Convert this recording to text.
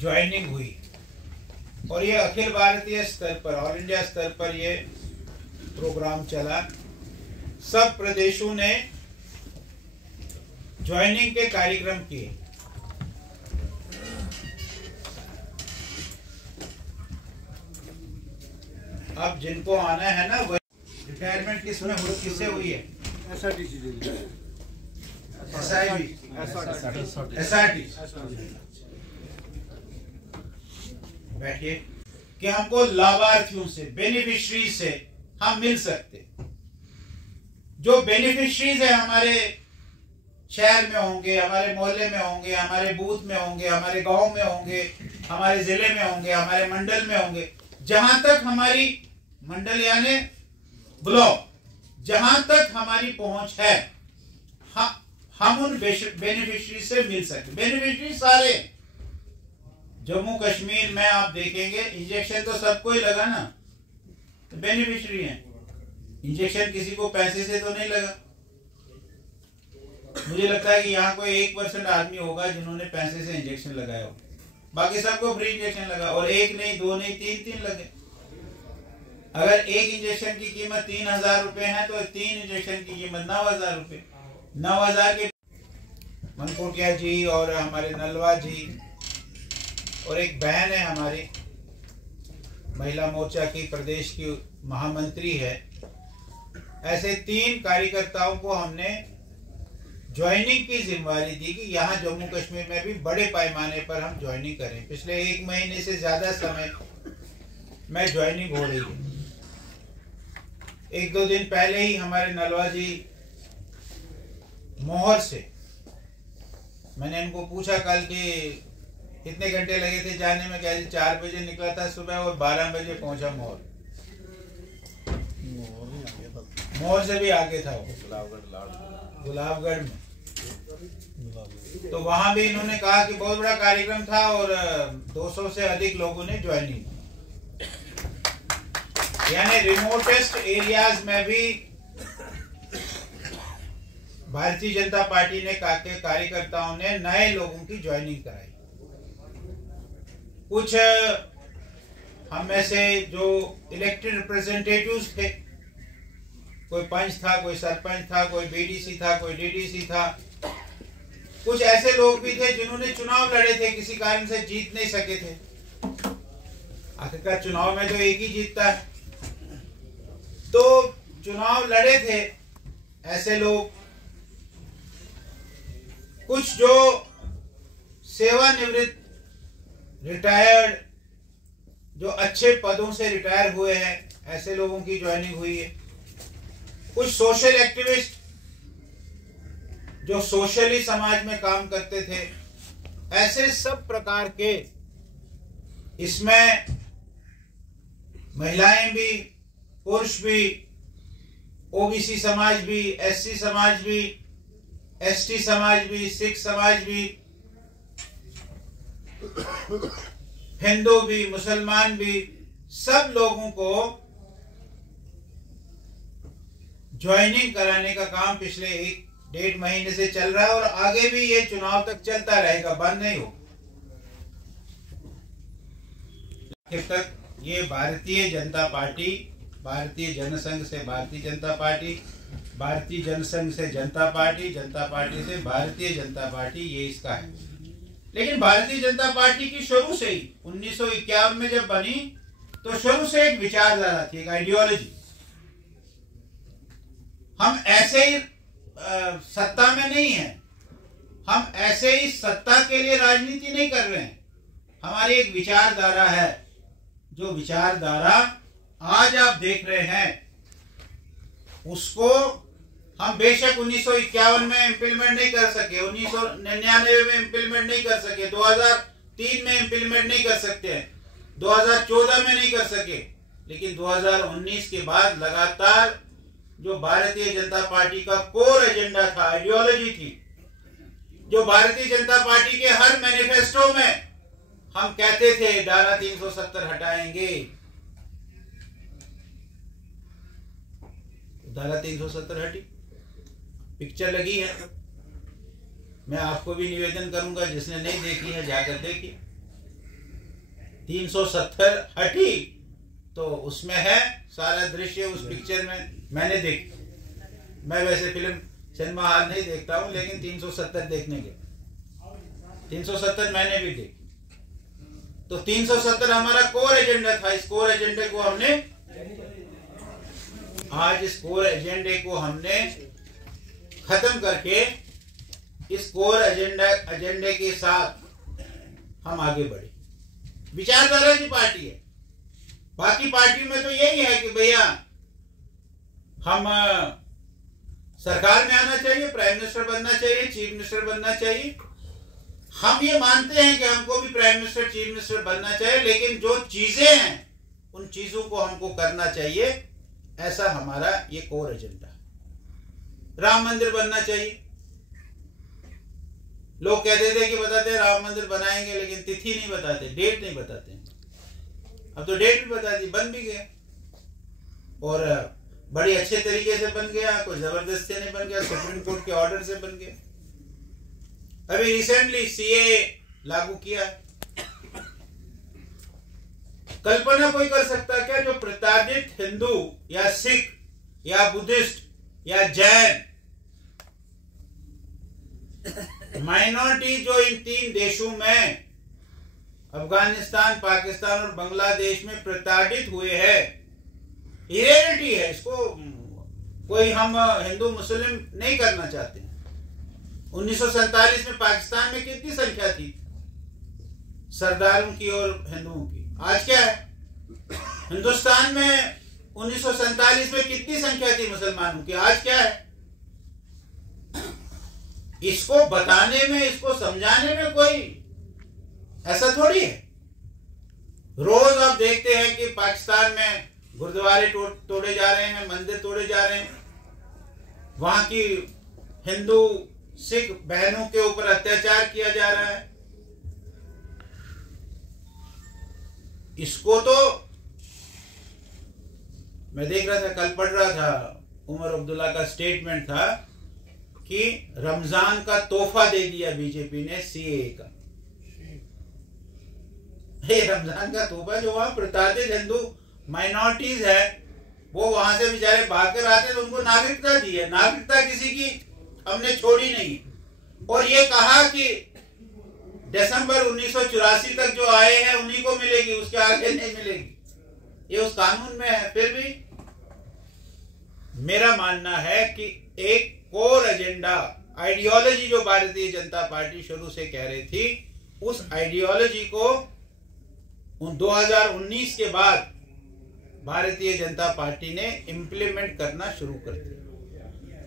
Joining हुई और ये अखिल भारतीय स्तर पर, ऑल इंडिया स्तर पर ये प्रोग्राम चला। सब प्रदेशों ने ज्वाइनिंग के कार्यक्रम किए। अब जिनको आना है ना, वो रिटायरमेंट किसमें किससे हुई है? SRT। बैठिए कि हमको लाभार्थियों से, बेनिफिशरी से हम मिल सकते। जो बेनिफिशरीज है हमारे शहर में होंगे, हमारे मोहल्ले में होंगे, हमारे बूथ में होंगे, हमारे गांव में होंगे, हमारे जिले में होंगे, हमारे मंडल में होंगे। जहां तक हमारी मंडल यानी ब्लॉक, जहां तक हमारी पहुंच है, हम उन बेनिफिशरी से मिल सकते। बेनिफिशरी सारे जम्मू कश्मीर में आप देखेंगे, इंजेक्शन तो सबको ही लगा ना, तो बेनिफिशरी है। इंजेक्शन किसी को पैसे से तो नहीं लगा। मुझे लगता है कि यहाँ कोई 1% आदमी होगा जिन्होंने पैसे से इंजेक्शन लगाया हो, बाकी सबको फ्री इंजेक्शन लगा। और एक नहीं, दो नहीं, तीन लगे। अगर एक इंजेक्शन की कीमत 3000 रुपए है तो 3 इंजेक्शन की कीमत 9000 रुपए। 9000 के मनकोटिया जी और हमारे नलवा जी और एक बहन है हमारी महिला मोर्चा की, प्रदेश की महामंत्री है। ऐसे 3 कार्यकर्ताओं को हमने ज्वाइनिंग की जिम्मेदारी दी कि यहाँ जम्मू कश्मीर में भी बड़े पैमाने पर हम ज्वाइनिंग करें। पिछले 1 महीने से ज्यादा समय में ज्वाइनिंग हो रही है। 1-2 दिन पहले ही हमारे नलवा जी मोहर से, मैंने इनको पूछा कल कि कितने घंटे लगे थे जाने में, क्या 4 बजे निकला था सुबह और 12 बजे पहुंचा मोहर। मोहर से भी आगे था वो, गुलाबगढ़ में। तो वहां भी इन्होंने कहा कि बहुत बड़ा कार्यक्रम था और 200 से अधिक लोगों ने ज्वाइनिंग, यानी रिमोटेस्ट एरियाज में भी भारतीय जनता पार्टी ने कार्यकर्ताओं ने नए लोगों की ज्वाइनिंग कराई। कुछ हम में से जो इलेक्टेड रिप्रेजेंटेटिव्स थे, कोई पंच था, कोई सरपंच था, कोई बीडीसी था, कोई डीडीसी था, कुछ ऐसे लोग भी थे जिन्होंने चुनाव लड़े थे, किसी कारण से जीत नहीं सके थे। आखिरकार चुनाव में तो एक ही जीतता है। तो चुनाव लड़े थे ऐसे लोग, कुछ जो सेवानिवृत्त, रिटायर्ड, जो अच्छे पदों से रिटायर हुए हैं, ऐसे लोगों की ज्वाइनिंग हुई है। कुछ सोशल एक्टिविस्ट जो सोशली समाज में काम करते थे, ऐसे सब प्रकार के, इसमें महिलाएं भी, पुरुष भी, ओबीसी समाज भी, एससी समाज भी, एसटी समाज भी, सिख समाज भी, हिंदू भी, मुसलमान भी, सब लोगों को ज्वाइनिंग कराने का काम पिछले 1-1.5 महीने से चल रहा है और आगे भी ये चुनाव तक चलता रहेगा, बंद नहीं हो। जब तक ये भारतीय जनता पार्टी, भारतीय जनसंघ से भारतीय जनता पार्टी, भारतीय जनसंघ से जनता पार्टी, जनता पार्टी से भारतीय जनता पार्टी, ये इसका है। लेकिन भारतीय जनता पार्टी की शुरू से ही 1951 में जब बनी तो शुरू से एक विचारधारा थी, एक आइडियोलॉजी। हम ऐसे ही सत्ता में नहीं है, हम ऐसे ही सत्ता के लिए राजनीति नहीं कर रहे हैं। हमारी एक विचारधारा है, जो विचारधारा आज आप देख रहे हैं, उसको हम बेशक 1951 में इम्प्लीमेंट नहीं कर सके, 1999 में इम्प्लीमेंट नहीं कर सके, 2003 में इम्प्लीमेंट नहीं कर सकते हैं, 2014 में नहीं कर सके, लेकिन 2019 के बाद लगातार जो भारतीय जनता पार्टी का कोर एजेंडा था, आइडियोलॉजी थी, जो भारतीय जनता पार्टी के हर मैनिफेस्टो में हम कहते थे धारा 370 हटाएंगे, धारा 370 हटी, पिक्चर लगी है। मैं आपको भी निवेदन करूंगा, जिसने नहीं देखी है जाकर देखिए। 370 हटी तो उसमें है सारा दृश्य उस पिक्चर में। मैंने देख, मैं वैसे फिल्म सिनेमा हॉल नहीं देखता हूँ, लेकिन 370 देखने के 370 मैंने भी देखी। तो 370 हमारा कोर एजेंडा था। इस कोर एजेंडे को हमने आज इस कोर एजेंडे को हमने खत्म करके इस कोर एजेंडे के साथ हम आगे बढ़े। विचारधारा की पार्टी है। बाकी पार्टियों में तो यही है कि भैया हम सरकार में आना चाहिए, प्राइम मिनिस्टर बनना चाहिए, चीफ मिनिस्टर बनना चाहिए। हम ये मानते हैं कि हमको भी प्राइम मिनिस्टर, चीफ मिनिस्टर बनना चाहिए, लेकिन जो चीजें हैं उन चीजों को हमको करना चाहिए। ऐसा हमारा ये कोर एजेंडा है। राम मंदिर बनना चाहिए। लोग कहते थे कि बताते राम मंदिर बनाएंगे, लेकिन तिथि नहीं बताते, डेट नहीं बताते। अब तो डेट भी बता दी, बन भी गया और बड़ी अच्छे तरीके से बन गया। कोई जबरदस्ती नहीं बन गया, सुप्रीम कोर्ट के ऑर्डर से बन गया। अभी रिसेंटली सीए लागू किया। कल्पना कोई कर सकता क्या जो प्रताड़ित हिंदू या सिख या बुद्धिस्ट या जैन माइनॉरिटी जो इन 3 देशों में अफगानिस्तान, पाकिस्तान और बांग्लादेश में प्रताड़ित हुए हैं, रियलिटी है। इसको कोई हम हिंदू मुस्लिम नहीं करना चाहते। 1947 में पाकिस्तान में कितनी संख्या थी सरदारों की और हिंदुओं की? आज क्या है? हिंदुस्तान में 1947 में कितनी संख्या थी मुसलमानों की? आज क्या है? इसको बताने में, इसको समझाने में कोई ऐसा थोड़ी है। रोज आप देखते हैं कि पाकिस्तान में गुरुद्वारे तोड़े जा रहे हैं, मंदिर तोड़े जा रहे हैं, वहां की हिंदू सिख बहनों के ऊपर अत्याचार किया जा रहा है। इसको तो मैं देख रहा था, कल पढ़ रहा था, उमर अब्दुल्ला का स्टेटमेंट था कि रमजान का तोहफा दे दिया बीजेपी ने सीएए का। रमजान का तोहफा, जो वहां प्रताड़ित हिंदू माइनॉरिटीज है वो वहां से बेचारे भाग कर आते तो उनको नागरिकता दी है। नागरिकता किसी की हमने छोड़ी नहीं। और ये कहा कि दिसंबर 1984 तक जो आए हैं उन्हीं को मिलेगी, उसके आगे नहीं मिलेगी। ये उस कानून में है। फिर भी मेरा मानना है कि एक कोर एजेंडा, आइडियोलॉजी जो भारतीय जनता पार्टी शुरू से कह रही थी, उस आइडियोलॉजी को 2019 के बाद भारतीय जनता पार्टी ने इम्प्लीमेंट करना शुरू कर दिया।